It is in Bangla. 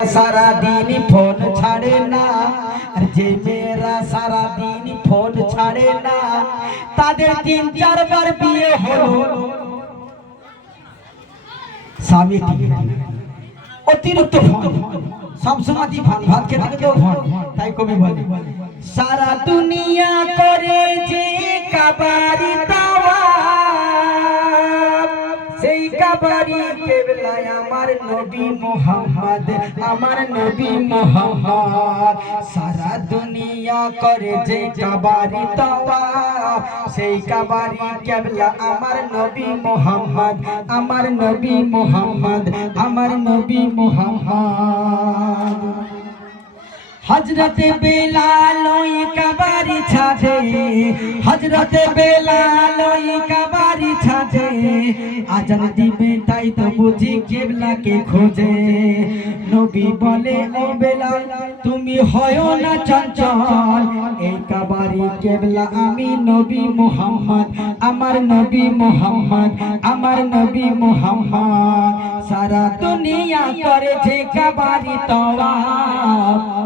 सारा दिन फोन छाड़े ना जे मेरा सारा दिन फोन छाड़े ना ताদের 3-4 বার বিয়ে হলো স্বামী অতিরিক্ত ফোন সব সময় ফোন ভাত খেতে তো ফোন তাই কবি বলে সারা দুনিয়া করে যে কাবারি তাওয়া সেই কাবারি কেবলা আমার নবী মুহাম্মদ আমার নবী মুহাম্মদ সারা দুনিয়া করে যে কাবারি তাওয়া সেই কাবারি কেবলা আমার নবী মুহাম্মদ আমার নবী মুহাম্মদ আমার নবী মুহাম্মদ हजरत बेलाल कबारी छाछे हजरत बेलाल कबारी छाछे आजान दिबे ताई तो बुझी केबला के खोजे नबी बोले ओ बेलाल तुमी हयो ना चंचल ए कबारी केबला आमी नबी मुहम्मद আমার নবী মুহাম্মদ আমার নবী মুহাম্মদ সারা দুনিয়া করে যে কাবারি তওয়াফ